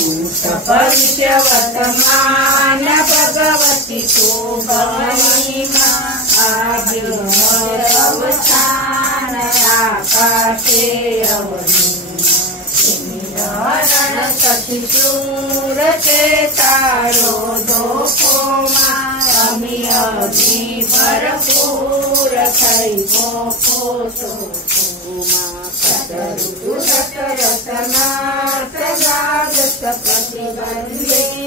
भविष्य वर्तमान भगवती शोभनी अवसान आकाशे अवनीरण सखी चूर के तारो दोखो अमी अग्नि भरपूर थई मोखो सतरतना सजागत प्रतिबंधे